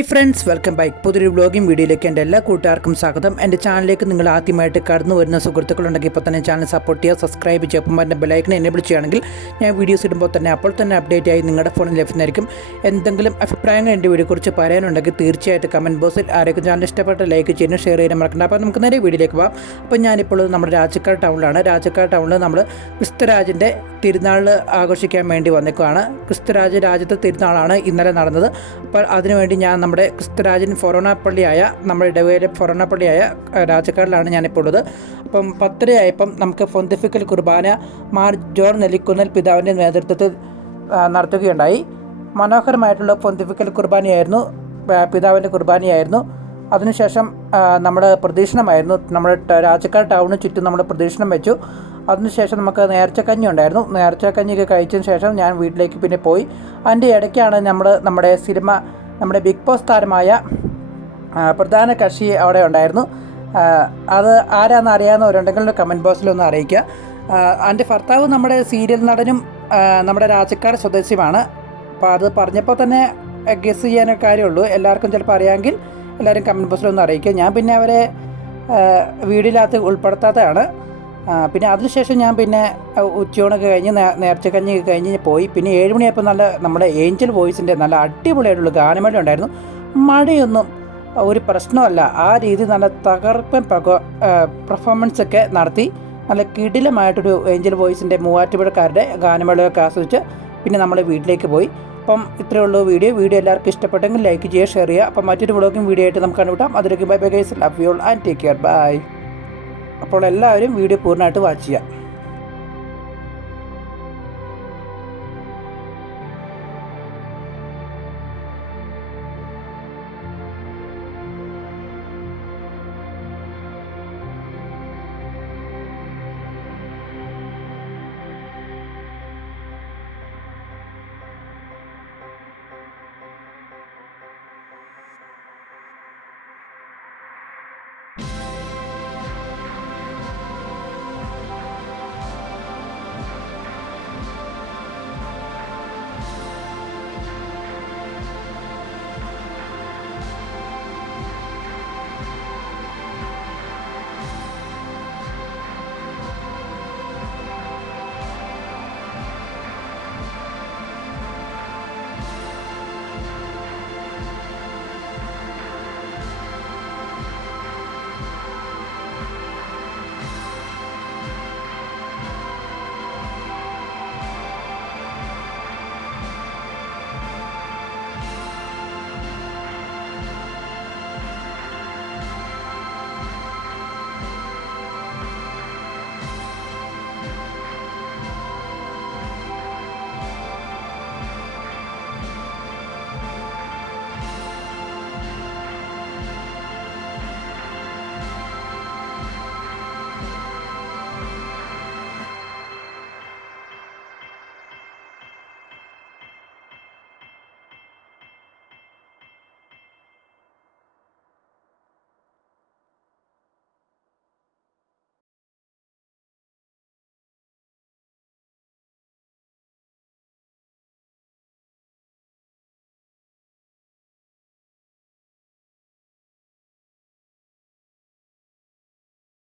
Hi friends, welcome back. പുതിയൊരു vlogging വീഡിയോയിലേക്ക് എൻ്റെ എല്ലാ കൂട്ടുകാർക്കും സ്വാഗതം. എൻ്റെ ചാനലിലേക്ക് നിങ്ങൾ ആദ്യമായിട്ട് കടന്നു വരുന്ന സുഹൃത്തുക്കളുണ്ടെങ്കിൽ ഇപ്പോൾ തന്നെ ചാനൽ സപ്പോർട്ട് ചെയ്യുക, സബ്സ്ക്രൈബ് ചെയ്യുക. ഒപ്പം എൻ്റെ ബെലൈക്കനെ എനേബിൾ ചെയ്യുകയാണെങ്കിൽ ഞാൻ വീഡിയോസ് ഇടുമ്പോൾ തന്നെ അപ്പോൾ തന്നെ അപ്ഡേറ്റ് ആയി നിങ്ങളുടെ ഫോണിൽ ലഭ്യമായിരിക്കും. എന്തെങ്കിലും അഭിപ്രായങ്ങൾ എൻ്റെ വീഡിയോയെക്കുറിച്ച് പറയാനുണ്ടെങ്കിൽ തീർച്ചയായിട്ടും കമൻറ്റ് ബോക്സിൽ ആരെങ്കിലും ചാനൽ ഇഷ്ടപ്പെട്ട ലൈക്ക് ചെയ്യാനും ഷെയർ ചെയ്യാനും മറക്കണ്ട. അപ്പോൾ നമുക്ക് നേരെ വീഡിയോയിലേക്ക് പോകാം. അപ്പോൾ ഞാനിപ്പോൾ നമ്മുടെ രാജക്കാട് ടൗണിലാണ്. രാജക്കാട് ടൗണിൽ നമ്മൾ ക്രിസ്തുരാജിൻ്റെ തിരുനാൾ ആഘോഷിക്കാൻ വേണ്ടി വന്നേക്കുവാണ്. ക്രിസ്തുരാജ് രാജ്യത്തെ തിരുനാളാണ് ഇന്നലെ നടന്നത്. അപ്പോൾ അതിനുവേണ്ടി ഞാൻ നമ്മുടെ ക്രിസ്തുരാജൻ ഫൊറോണപ്പള്ളിയായ നമ്മുടെ ഇടവയിലെ ഫൊറോണപ്പള്ളിയായ രാജക്കാടിലാണ് ഞാനിപ്പോൾ ഉള്ളത്. അപ്പം 10:30 നമുക്ക് പൊന്തിഫിക്കൽ കുർബാന മാർ ജോൺ നെല്ലിക്കുന്നൽ പിതാവിൻ്റെ നേതൃത്വത്തിൽ നടത്തുകയുണ്ടായി. മനോഹരമായിട്ടുള്ള പൊന്തിഫിക്കൽ കുർബാനയായിരുന്നു, പിതാവിൻ്റെ കുർബാനയായിരുന്നു. അതിനുശേഷം നമ്മൾ പ്രദക്ഷിണമായിരുന്നു. നമ്മുടെ രാജക്കാട് ടൗണിന് ചുറ്റും നമ്മൾ പ്രദക്ഷിണം വെച്ചു. അതിനുശേഷം നമുക്ക് നേർച്ചക്കഞ്ഞി ഉണ്ടായിരുന്നു. നേർച്ചക്കഞ്ഞിയൊക്കെ കഴിച്ചതിന് ശേഷം ഞാൻ വീട്ടിലേക്ക് പിന്നെ പോയി. അതിൻ്റെ ഇടയ്ക്കാണ് നമ്മുടെ സിനിമ, നമ്മുടെ ബിഗ് ബോസ് താരമായ പ്രധാന കക്ഷി അവിടെ ഉണ്ടായിരുന്നു. അത് ആരാന്ന് അറിയാവുന്നവരുണ്ടെങ്കിൽ കമൻറ്റ് ബോക്സിലൊന്ന് അറിയിക്കുക. എൻ്റെ ഭർത്താവ് നമ്മുടെ സീരിയൽ നടനും നമ്മുടെ രാജക്കാട് സ്വദേശിയുമാണ്. അപ്പോൾ അത് പറഞ്ഞപ്പോൾ തന്നെ ഗസ് ചെയ്യാനൊക്കെ കാര്യമുള്ളൂ. എല്ലാവർക്കും ചിലപ്പോൾ അറിയാമെങ്കിൽ എല്ലാവരും കമൻറ്റ് ബോക്സിലൊന്ന് അറിയിക്കുക. ഞാൻ പിന്നെ അവരെ വീഡിയോയിനകത്ത് ഉൾപ്പെടുത്താത്തതാണ്. പിന്നെ അതിനുശേഷം ഞാൻ പിന്നെ ഉച്ചയൂണൊക്കെ കഴിഞ്ഞ് നേർച്ചക്കഞ്ഞിയൊക്കെ കഴിഞ്ഞ് പോയി. പിന്നെ 7 മണിയായപ്പോൾ നമ്മുടെ ഏഞ്ചൽ വോയിസിൻ്റെ നല്ല അടിപൊളിയായിട്ടുള്ള ഗാനമേള ഉണ്ടായിരുന്നു. മഴയൊന്നും ഒരു പ്രശ്നമല്ല, ആ രീതി നല്ല തകർപ്പൻ പെർഫോമൻസൊക്കെ നടത്തി. നല്ല കിടിലമായിട്ടൊരു ഏഞ്ചൽ വോയിസിൻ്റെ മൂവാറ്റുപുഴക്കാരുടെ ഗാനമേളയൊക്കെ ആസ്വദിച്ച് പിന്നെ നമ്മൾ വീട്ടിലേക്ക് പോയി. അപ്പം ഇത്രയേ ഉള്ളൂ വീഡിയോ എല്ലാവർക്കും ഇഷ്ടപ്പെട്ടെങ്കിൽ ലൈക്ക് ചെയ്യുക, ഷെയർ ചെയ്യുക. അപ്പം മറ്റൊരു വ്ളോഗിംഗ് വീഡിയോ ആയിട്ട് നമുക്ക് കണ്ടുപിട്ടാം. അതിലേക്ക് bye bye guys, love you all and take care, bye. അപ്പോൾ എല്ലാവരും വീഡിയോ പൂർണ്ണമായിട്ട് വാച്ച് ചെയ്യുക.